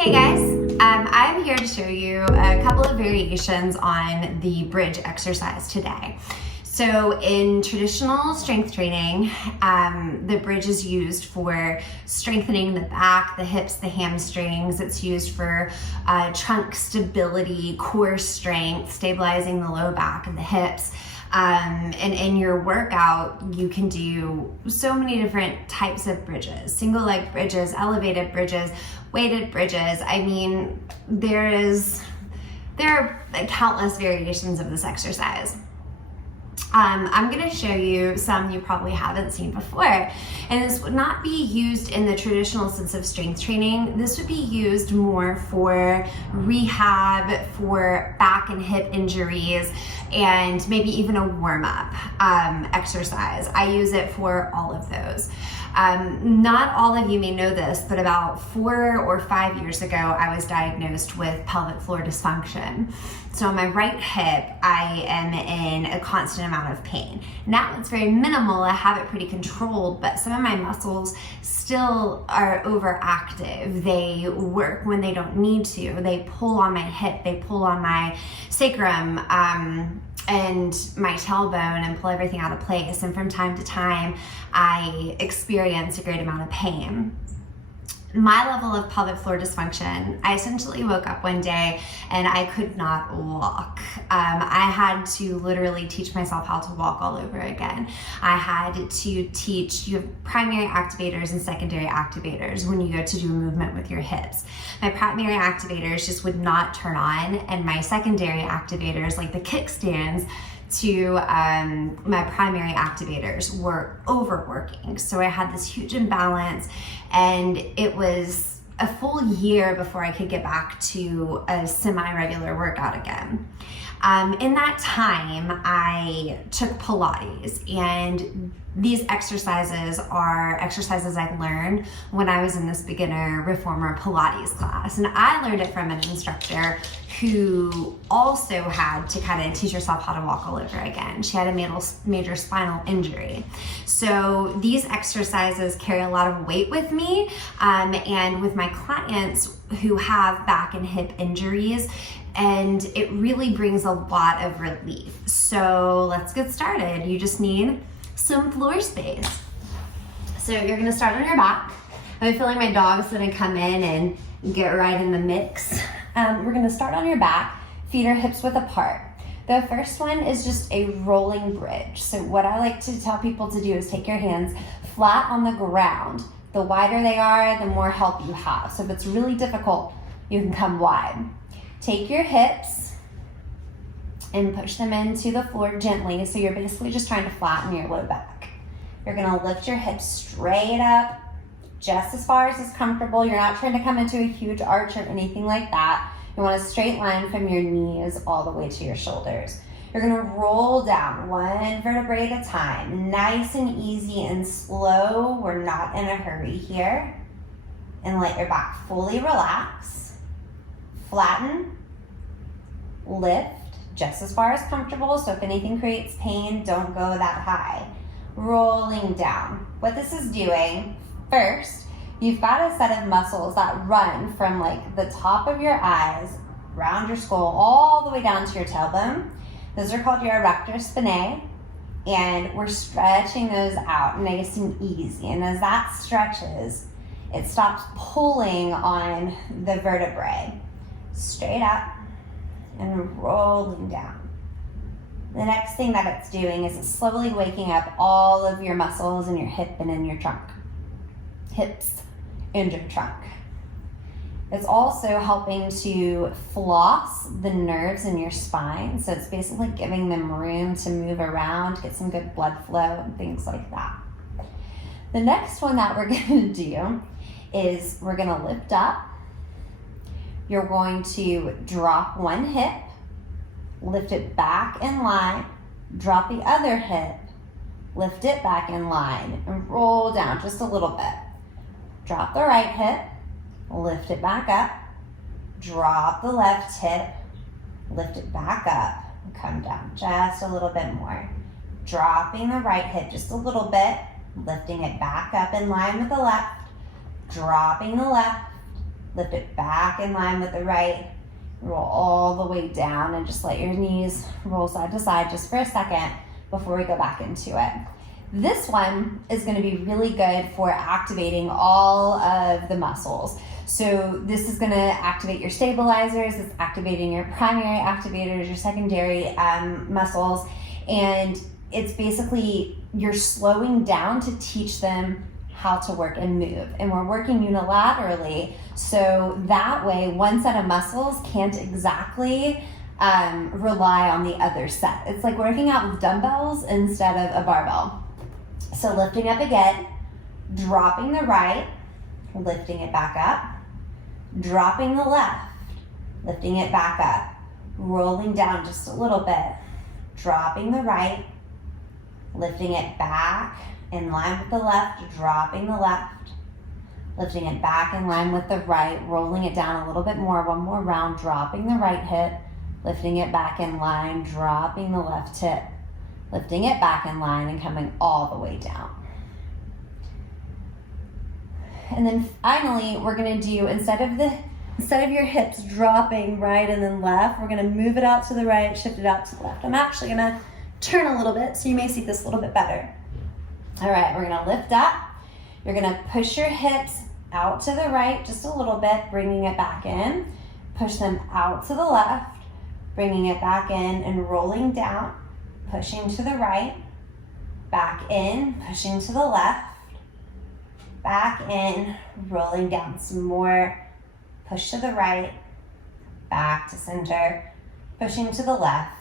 Hey guys, I'm here to show you a couple of variations on the bridge exercise today. So in traditional strength training, the bridge is used for strengthening the back, the hips, the hamstrings. It's used for trunk stability, core strength, stabilizing the low back and the hips. And in your workout, you can do so many different types of bridges, single leg bridges, elevated bridges, weighted bridges. I mean, there are countless variations of this exercise. I'm going to show you some you probably haven't seen before, and this would not be used in the traditional sense of strength training. This would be used more for rehab, for back and hip injuries, and maybe even a warm-up exercise. I use it for all of those. Not all of you may know this, but about 4 or 5 years ago, I was diagnosed with pelvic floor dysfunction. So on my right hip, I am in a constant amount of pain. Now it's very minimal, I have it pretty controlled, but some of my muscles still are overactive. They work when they don't need to. They pull on my hip, they pull on my sacrum, and my tailbone, and pull everything out of place. And from time to time, I experience a great amount of pain. My level of pelvic floor dysfunction, I essentially woke up one day and I could not walk. I had to literally teach myself how to walk all over again. I had to teach, you have primary activators and secondary activators when you go to do a movement with your hips. My primary activators just would not turn on, and my secondary activators, like the kickstands, to my primary activators were overworking. So I had this huge imbalance, and it was a full year before I could get back to a semi-regular workout again. In that time, I took Pilates, and these exercises are exercises I learned when I was in this beginner reformer Pilates class. And I learned it from an instructor who also had to kind of teach herself how to walk all over again. She had a major spinal injury. So these exercises carry a lot of weight with me, and with my clients who have back and hip injuries, and it really brings a lot of relief. So let's get started. You just need some floor space. So you're gonna start on your back. I feel like my dog's gonna come in and get right in the mix. We're gonna start on your back, feet are hips width apart. The first one is just a rolling bridge. So what I like to tell people to do is take your hands flat on the ground. The wider they are, the more help you have. So if it's really difficult, you can come wide. Take your hips and push them into the floor gently. So you're basically just trying to flatten your low back. You're gonna lift your hips straight up, just as far as is comfortable. You're not trying to come into a huge arch or anything like that. You want a straight line from your knees all the way to your shoulders. You're gonna roll down one vertebrae at a time, nice and easy and slow. We're not in a hurry here. And let your back fully relax. Flatten, lift, just as far as comfortable. So if anything creates pain, don't go that high. Rolling down. What this is doing, first, you've got a set of muscles that run from like the top of your eyes, around your skull, all the way down to your tailbone. Those are called your erector spinae, and we're stretching those out nice and easy. And as that stretches, it stops pulling on the vertebrae. Straight up and rolling down. The next thing that it's doing is it's slowly waking up all of your muscles in your hip and in your trunk. Hips and your trunk. It's also helping to floss the nerves in your spine. So it's basically giving them room to move around, get some good blood flow and things like that. The next one that we're gonna do is we're gonna lift up. You're going to drop one hip, lift it back in line, drop the other hip, lift it back in line, and roll down just a little bit. Drop the right hip, lift it back up, drop the left hip, lift it back up, and come down just a little bit more. Dropping the right hip just a little bit, lifting it back up in line with the left, dropping the left, lift it back in line with the right, roll all the way down, and just let your knees roll side to side just for a second before we go back into it. This one is going to be really good for activating all of the muscles. So this is going to activate your stabilizers, it's activating your primary activators, your secondary muscles, and it's basically you're slowing down to teach them how to work and move. And we're working unilaterally, so that way one set of muscles can't exactly rely on the other set. It's like working out with dumbbells instead of a barbell. So lifting up again, dropping the right, lifting it back up, dropping the left, lifting it back up, rolling down just a little bit, dropping the right, lifting it back in line with the left, dropping the left, lifting it back in line with the right, rolling it down a little bit more, one more round, dropping the right hip, lifting it back in line, dropping the left hip, lifting it back in line, and coming all the way down. And then finally, we're gonna do, instead of your hips dropping right and then left, we're gonna move it out to the right, shift it out to the left. I'm actually gonna turn a little bit so you may see this a little bit better. All right, we're gonna lift up. You're gonna push your hips out to the right just a little bit, bringing it back in. Push them out to the left, bringing it back in and rolling down, pushing to the right, back in, pushing to the left, back in, rolling down some more, push to the right, back to center, pushing to the left,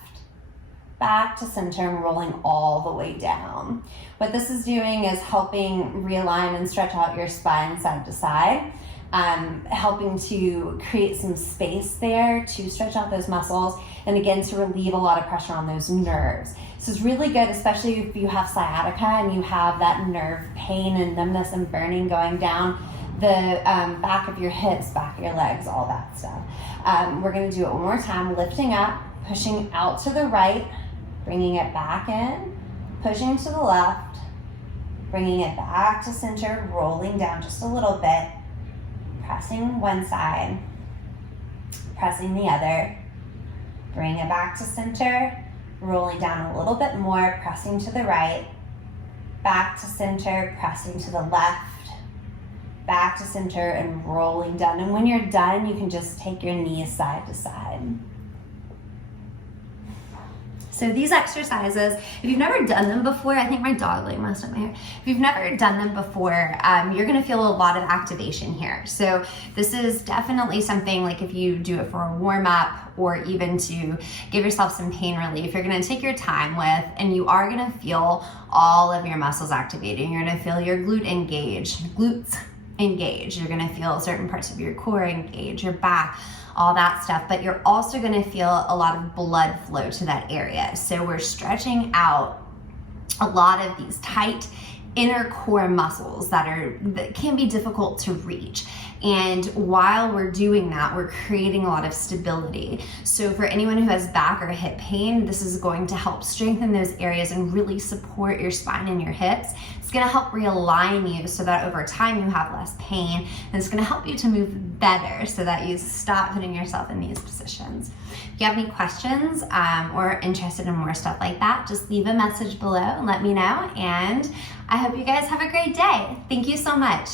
back to center, and rolling all the way down. What this is doing is helping realign and stretch out your spine side to side, helping to create some space there to stretch out those muscles, and again, to relieve a lot of pressure on those nerves. This is really good, especially if you have sciatica and you have that nerve pain and numbness and burning going down the back of your hips, back of your legs, all that stuff. We're gonna do it one more time, lifting up, pushing out to the right, bringing it back in, pushing to the left, bringing it back to center, rolling down just a little bit, pressing one side, pressing the other, bring it back to center, rolling down a little bit more, pressing to the right, back to center, pressing to the left, back to center, and rolling down. And when you're done, you can just take your knees side to side. So these exercises, if you've never done them before, I think my dog like messed up my hair. If you've never done them before, you're gonna feel a lot of activation here. So this is definitely something like if you do it for a warm up or even to give yourself some pain relief, you're gonna take your time with, and you are gonna feel all of your muscles activating. You're gonna feel your glutes engage. You're gonna feel certain parts of your core engage, your back, all that stuff, but you're also gonna feel a lot of blood flow to that area. So we're stretching out a lot of these tight inner core muscles that can be difficult to reach. And while we're doing that, we're creating a lot of stability. So for anyone who has back or hip pain, this is going to help strengthen those areas and really support your spine and your hips. It's gonna help realign you so that over time you have less pain, and it's gonna help you to move better so that you stop putting yourself in these positions. If you have any questions or interested in more stuff like that, just leave a message below and let me know. And I hope you guys have a great day. Thank you so much.